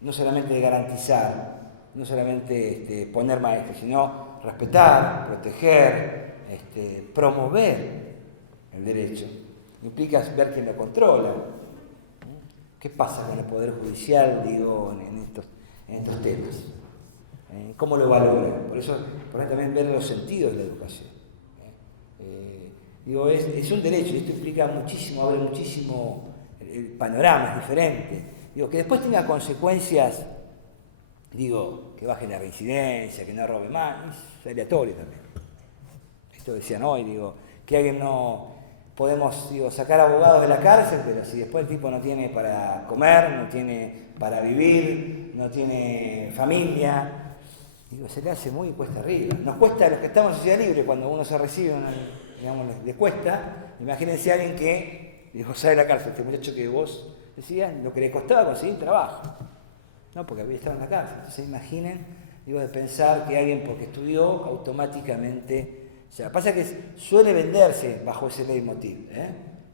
no solamente de garantizar, no solamente poner maestros, sino respetar, proteger, promover el derecho. Implica ver quién lo controla. ¿Qué pasa con el Poder Judicial, en estos temas? ¿Cómo lo valora? Por eso también ver los sentidos de la educación. Es un derecho, y esto implica muchísimo, abre muchísimo el panorama, es diferente. Que después tenga consecuencias, que baje la reincidencia, que no robe más, es aleatorio también. Esto decían hoy, que alguien no podemos sacar abogados de la cárcel, pero si después el tipo no tiene para comer, no tiene para vivir, no tiene familia, se le hace muy cuesta arriba. Nos cuesta a los que estamos en sociedad libre, cuando uno se recibe, les cuesta. Imagínense a alguien que sale de la cárcel, este muchacho que vos decías, lo que le costaba conseguir trabajo, no porque había estado en la cárcel. Entonces imaginen, de pensar que alguien porque estudió automáticamente. O sea, pasa que suele venderse bajo ese leitmotiv,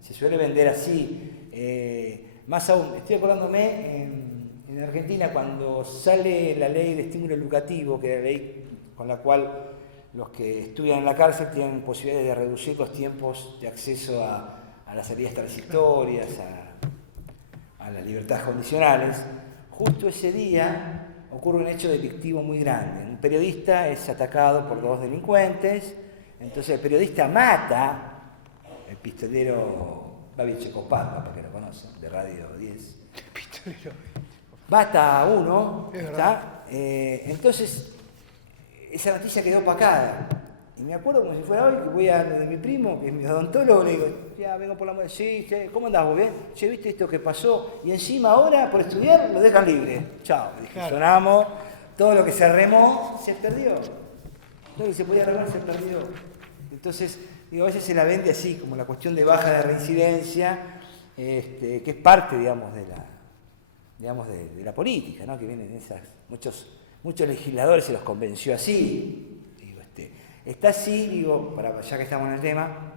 se suele vender así. Más aún, estoy acordándome en Argentina cuando sale la ley de estímulo educativo, que era la ley con la cual los que estudian en la cárcel tienen posibilidades de reducir los tiempos de acceso a las salidas transitorias, a las libertades condicionales. Justo ese día ocurre un hecho delictivo muy grande. Un periodista es atacado por 2 delincuentes, entonces el periodista mata el pistolero Babi Checopar, para que lo conocen, de Radio 10. El pistolero. Mata a uno, Es ¿está? Entonces, esa noticia quedó opacada. Y me acuerdo como si fuera hoy que voy a lo de mi primo, que es mi odontólogo, le digo, ya vengo por la muerte, sí, ¿cómo andás vos bien? Che, ¿viste esto que pasó? Y encima ahora, por estudiar, lo dejan libre. Chao, dije, Claro. sonamos, todo lo que se remó, se perdió. Todo lo que se podía remar se perdió. Entonces, digo, a veces se la vende así, como la cuestión de baja de reincidencia, que es parte, digamos, de la política, ¿no? Que vienen esas, muchos legisladores se los convenció así. Digo, está así, digo, ya que estamos en el tema,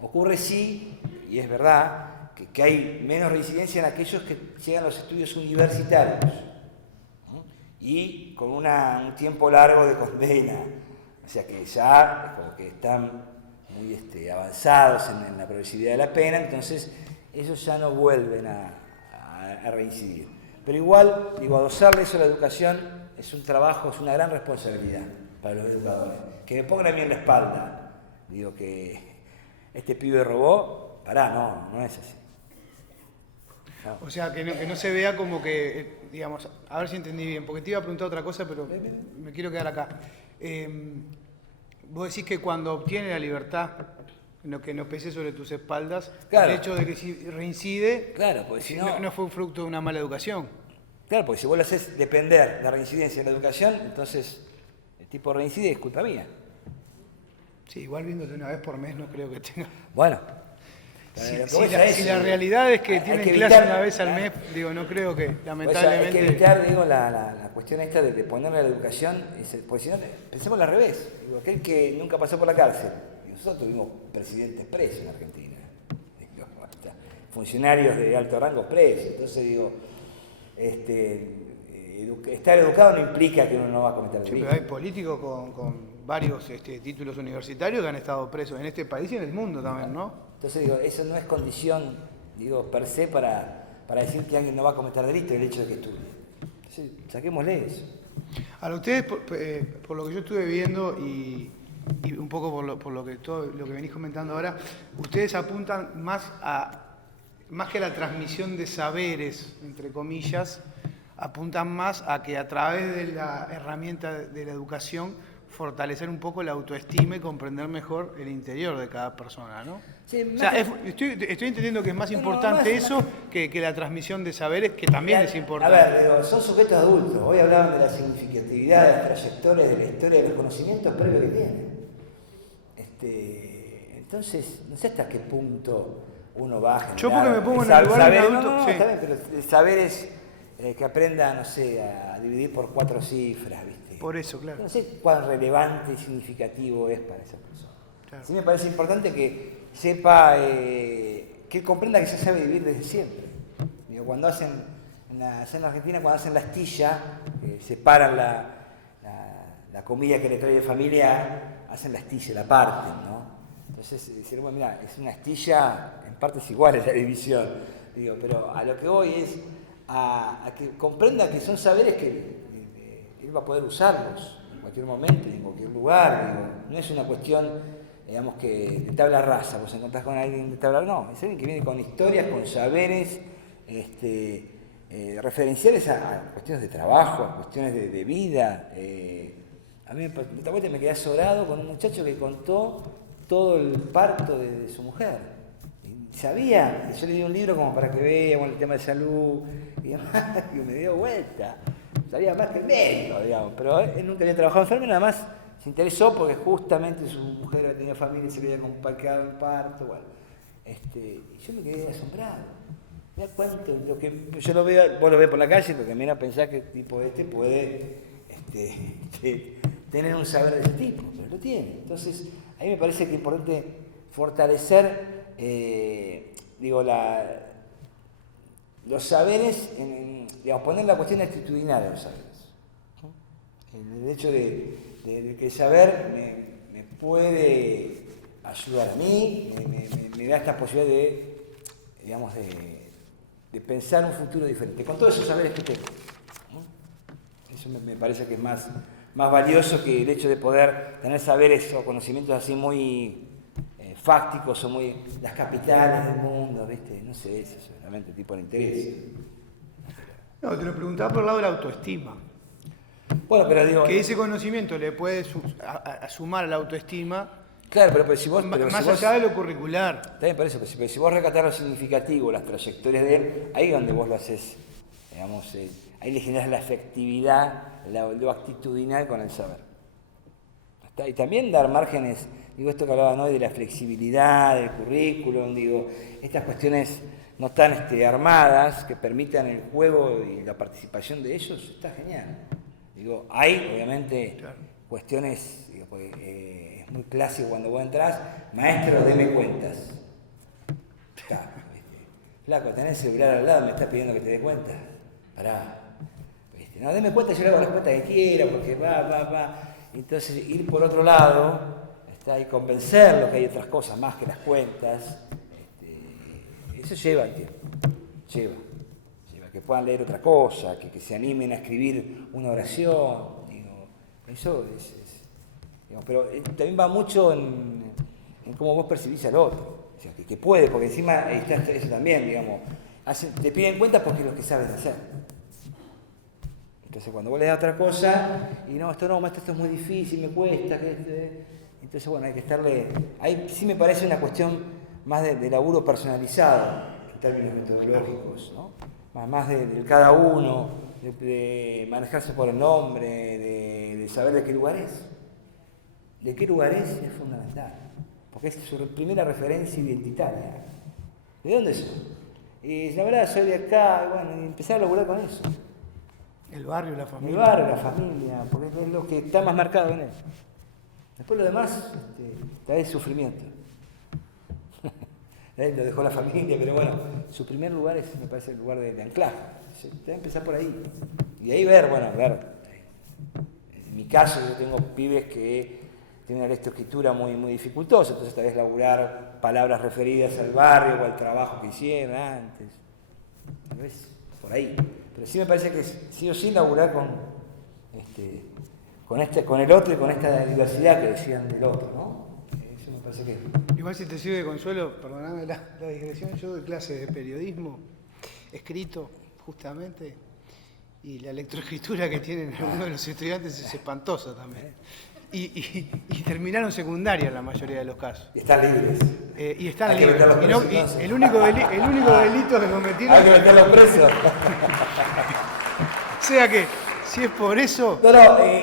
ocurre sí, y es verdad, que hay menos reincidencia en aquellos que llegan a los estudios universitarios, ¿no? Y con un tiempo largo de condena. O sea que ya es como que están muy avanzados en la progresividad de la pena, entonces ellos ya no vuelven a reincidir. Pero igual, digo, adosarle eso a la educación es un trabajo, es una gran responsabilidad para los educadores. Que me pongan a mí en la espalda, digo que este pibe robó, no es así. No. O sea, que no se vea como que, digamos, a ver si entendí bien, porque te iba a preguntar otra cosa, pero me quiero quedar acá. Vos decís que cuando obtiene la libertad, que no pese sobre tus espaldas, claro, el hecho de que si reincide, claro, porque si no fue un fruto de una mala educación. Claro, porque si vos lo haces depender la reincidencia de la educación, entonces el tipo reincide es culpa mía. Sí, igual viéndote una vez por mes no creo que tenga... Bueno. Si la realidad es que tienen clase una vez al mes, digo, no creo que, lamentablemente... Hay que evitar, digo, la cuestión esta de ponerle a la educación, porque si no, pensemos al revés. Digo, aquel que nunca pasó por la cárcel, y nosotros tuvimos presidentes presos en Argentina, digo, funcionarios de alto rango presos, entonces digo, estar educado no implica que uno no va a cometer delitos. Sí, pero hay políticos con varios títulos universitarios que han estado presos en este país y en el mundo también, ¿no? Entonces digo, eso no es condición, digo, per se para decir que alguien no va a cometer delito el hecho de que estudie. Entonces, saquémosle eso. Ahora, ustedes, por lo que yo estuve viendo y un poco todo lo que venís comentando ahora, ustedes apuntan más que a la transmisión de saberes, entre comillas, apuntan más a que a través de la herramienta de la educación fortalecer un poco la autoestima y comprender mejor el interior de cada persona, ¿no? Sí, o sea, estoy entendiendo que es más importante eso que la transmisión de saberes, que también es importante. A ver, digo, son sujetos adultos. Hoy hablaban de la significatividad de las trayectorias, de la historia de los conocimientos previos que tienen. Entonces, no sé hasta qué punto uno va a generar... Yo porque me pongo en el lugar de un adulto... No, está bien, pero el saber es que aprenda, no sé, a dividir por 4 cifras, ¿viste? Por eso, claro. No sé cuán relevante y significativo es para esa persona. Claro. Sí me parece importante que sepa, que él comprenda que se sabe vivir desde siempre. Digo, cuando hacen, en la Argentina, cuando hacen la astilla, separan la comida que le trae de familia, hacen la astilla, la parten, ¿no? Entonces, dicen, bueno, mira, es una astilla, en partes iguales la división. Digo, pero a lo que voy es a que comprenda que son saberes que él va a poder usarlos en cualquier momento, en cualquier lugar. Digo, no es una cuestión, digamos, que de tabla rasa, vos encontrás con alguien de tabla, no, es alguien que viene con historias, con saberes referenciales a cuestiones de trabajo, a cuestiones de vida. A mí esta vuelta me quedé asombrado con un muchacho que contó todo el parto de su mujer. Y sabía, yo le di un libro como para que vea el tema de salud y demás, y me dio vuelta. Sabía más que el médico, digamos, pero él nunca había trabajado enfermo, nada más se interesó porque justamente su mujer había tenido familia y se le había complicado el parto, bueno. Y yo me quedé asombrado. Mirá cuánto, lo que yo lo veo, vos lo ves por la calle, porque mira, pensás que el tipo puede tener un saber de ese tipo, pero lo tiene. Entonces, a mí me parece que es importante fortalecer, los saberes, digamos, poner la cuestión actitudinal de los saberes. El hecho de de que el saber me puede ayudar a mí, me da esta posibilidad de, digamos, de pensar un futuro diferente, con todos esos saberes que tengo, ¿no? Eso me parece que es más valioso que el hecho de poder tener saberes o conocimientos así muy fácticos o muy las capitales del mundo, ¿viste? No sé, eso es realmente tipo de interés. No, te lo preguntaba por el lado de la autoestima. Bueno, pero digo... Que ese conocimiento le puede sumar a la autoestima. Claro, pero si vos... Más allá de lo curricular. También por eso, pero si vos rescatás lo significativo, las trayectorias de él, ahí es donde vos lo haces, digamos, ahí le generás la afectividad, lo actitudinal con el saber. ¿Está? Y también dar márgenes, digo, esto que hablaban hoy de la flexibilidad, del currículum, digo, estas cuestiones no tan armadas que permitan el juego y la participación de ellos, está genial. Digo, hay obviamente cuestiones, digo, porque es muy clásico cuando vos entrás, maestro, deme cuentas. Claro, ¿viste? Flaco, tenés el celular al lado, me estás pidiendo que te dé cuenta. Pará. ¿Viste? No, deme cuenta, yo le hago las cuentas que quiera, porque va. Entonces, ir por otro lado, y convencerlo que hay otras cosas más que las cuentas, eso lleva el tiempo. Lleva que puedan leer otra cosa, que se animen a escribir una oración, digo, eso digamos, pero también va mucho en cómo vos percibís al otro, o sea, que puede, porque encima está eso también, digamos, te piden cuentas porque es lo que sabes hacer. Entonces cuando vos le das otra cosa, y no, esto es muy difícil, me cuesta, entonces bueno, hay que estarle, ahí sí me parece una cuestión más de laburo personalizado, en términos metodológicos, ¿no? Más de cada uno, de manejarse por el nombre, de saber de qué lugar es. De qué lugar es fundamental, porque es su primera referencia identitaria. ¿De dónde soy? Y la verdad, soy de acá, y bueno, y empezar a laburar con eso. El barrio, la familia. El barrio, la familia, porque es lo que está más marcado en él. Después lo demás, tal vez sufrimiento. Él lo dejó la familia, pero bueno, su primer lugar me parece el lugar de anclaje. Debe empezar por ahí. Y ahí ver. En mi caso, yo tengo pibes que tienen una lectoescritura muy dificultosa, entonces tal vez laburar palabras referidas al barrio o al trabajo que hicieron antes. Tal vez por ahí. Pero sí me parece que sí o sí laburar con el otro y con esta diversidad que decían del otro, ¿no? Eso me parece que... Igual si te sirve de consuelo, perdoname la digresión, yo doy clase de periodismo escrito, justamente, y la lectoescritura que tienen algunos de los estudiantes es espantosa también. Y terminaron secundaria en la mayoría de los casos. Y están libres. Y están libres. Y el único delito que cometieron... Hay que meterlos presos. O sea que, si es por eso...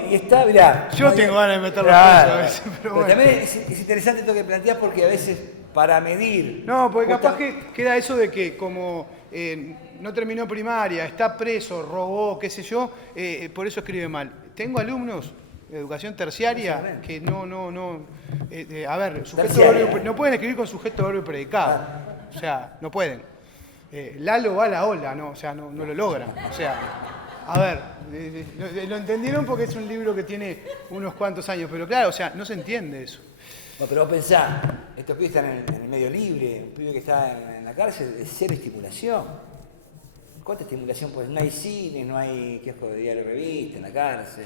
Y está, mirá... Yo tengo ganas de meterlos presos a veces, pero bueno. También es interesante esto que planteás porque a veces para medir... No, porque capaz que queda eso de que como no terminó primaria, está preso, robó, qué sé yo, por eso escribe mal. Tengo alumnos de educación terciaria que no, a ver, no pueden escribir con sujeto, verbo y predicado. O sea, no pueden. Lalo va a la ola, no, o sea, no lo logran. O sea, a ver, lo entendieron porque es un libro que tiene unos cuantos años, pero claro, o sea, no se entiende eso. No, pero vos pensás, estos pibes están en el medio libre, un pibe que está en la cárcel es cero estimulación. ¿Cuánta estimulación? Pues no hay cine, no hay kiosco de diario revista en la cárcel.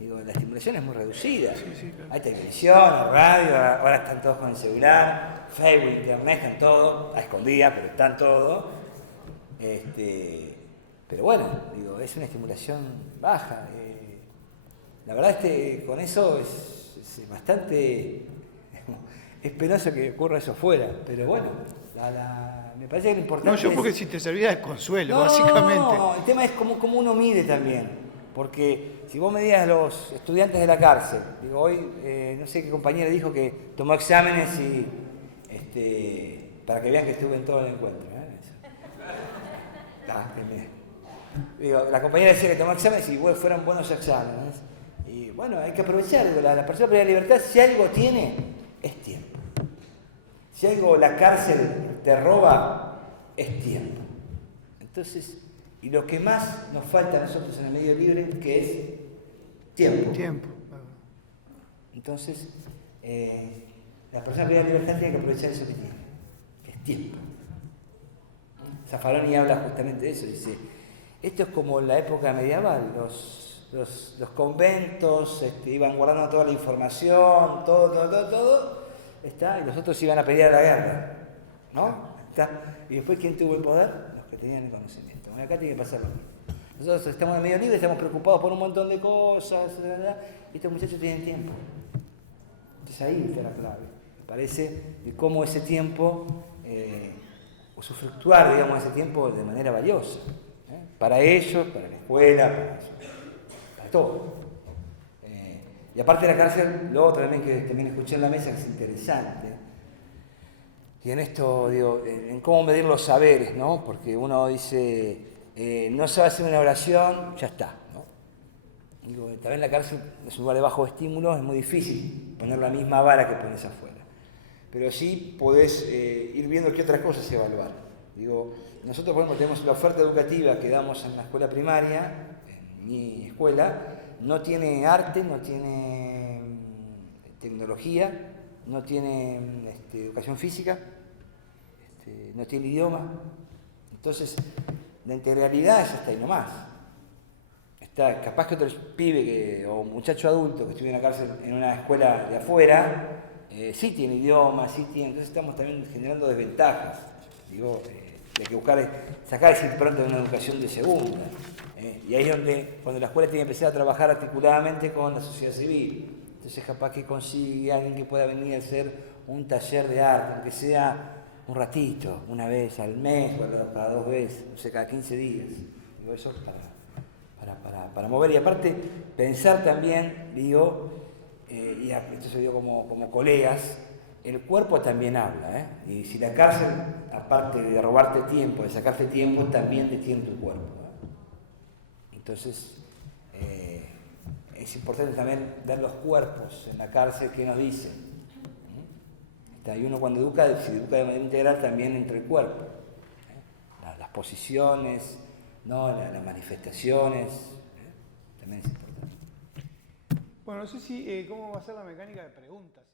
Digo, la estimulación es muy reducida. Sí, claro. Hay televisión, hay radio, ahora están todos con el celular, Facebook, internet, están todos, a escondidas, pero están todos. Pero bueno, digo, es una estimulación baja. La verdad con eso es bastante... Es penoso que ocurra eso fuera, pero bueno, me parece que lo importante No, yo porque si te servía de consuelo, no, básicamente. No, el tema es cómo uno mide también, porque si vos medías a los estudiantes de la cárcel, digo, hoy, no sé qué compañera dijo que tomó exámenes y para que vean que estuve en todo el encuentro. Digo, la compañera decía que tomó exámenes y fueron buenos exámenes. Y bueno, hay que aprovechar, la persona por la libertad, si algo tiene, es tiempo. Si algo la cárcel te roba, es tiempo. Entonces, y lo que más nos falta a nosotros en el medio libre, que es tiempo. Tiempo. Entonces, la persona que da libertad tiene que aprovechar eso que tiene, que es tiempo. Zaffaroni habla justamente de eso, dice, esto es como en la época medieval, los conventos iban guardando toda la información, todo, y los otros iban a pelear la guerra, ¿no? Y después, ¿quién tuvo el poder? Los que tenían el conocimiento. Bueno, acá tiene que pasar lo mismo. Nosotros estamos en medio libre, estamos preocupados por un montón de cosas, ¿verdad? Y estos muchachos tienen tiempo. Entonces ahí está la clave, me parece, de cómo ese tiempo, usufructuar, digamos, ese tiempo de manera valiosa. Para ellos, para la escuela, para todo. Y aparte de la cárcel, lo otro también que también escuché en la mesa, que es interesante, y en esto, digo, en cómo medir los saberes, ¿no? Porque uno dice, no sabe hacer una oración, ya está, ¿no? Digo, también la cárcel es un lugar de bajo estímulo, es muy difícil poner la misma vara que pones afuera. Pero sí podés ir viendo qué otras cosas evaluar. Digo, nosotros, por ejemplo, tenemos la oferta educativa que damos en la escuela primaria, en mi escuela, no tiene arte, no tiene tecnología, no tiene educación física, no tiene idioma. Entonces, la integralidad es hasta ahí nomás. Está capaz que otro pibe o muchacho adulto que estuviera en la cárcel en una escuela de afuera, sí tiene idioma, sí tiene. Entonces estamos también generando desventajas. Digo, hay que buscar sacar ese impronta de una educación de segunda. Y ahí es donde, cuando la escuela tiene que empezar a trabajar articuladamente con la sociedad civil. Entonces capaz que consigue alguien que pueda venir a hacer un taller de arte, aunque sea un ratito, una vez al mes, o cada 2 veces, no sé, cada 15 días. Digo, eso para mover. Y aparte, pensar también, digo, y esto se dio como colegas, el cuerpo también habla, y si la cárcel, aparte de robarte tiempo, de sacarte tiempo, también te tiene tu cuerpo. Entonces, es importante también ver los cuerpos en la cárcel, qué nos dicen. Y uno cuando educa, si educa de manera integral, también entre el cuerpo. Las posiciones, ¿no? Las manifestaciones, también es importante. Bueno, no sé si cómo va a ser la mecánica de preguntas.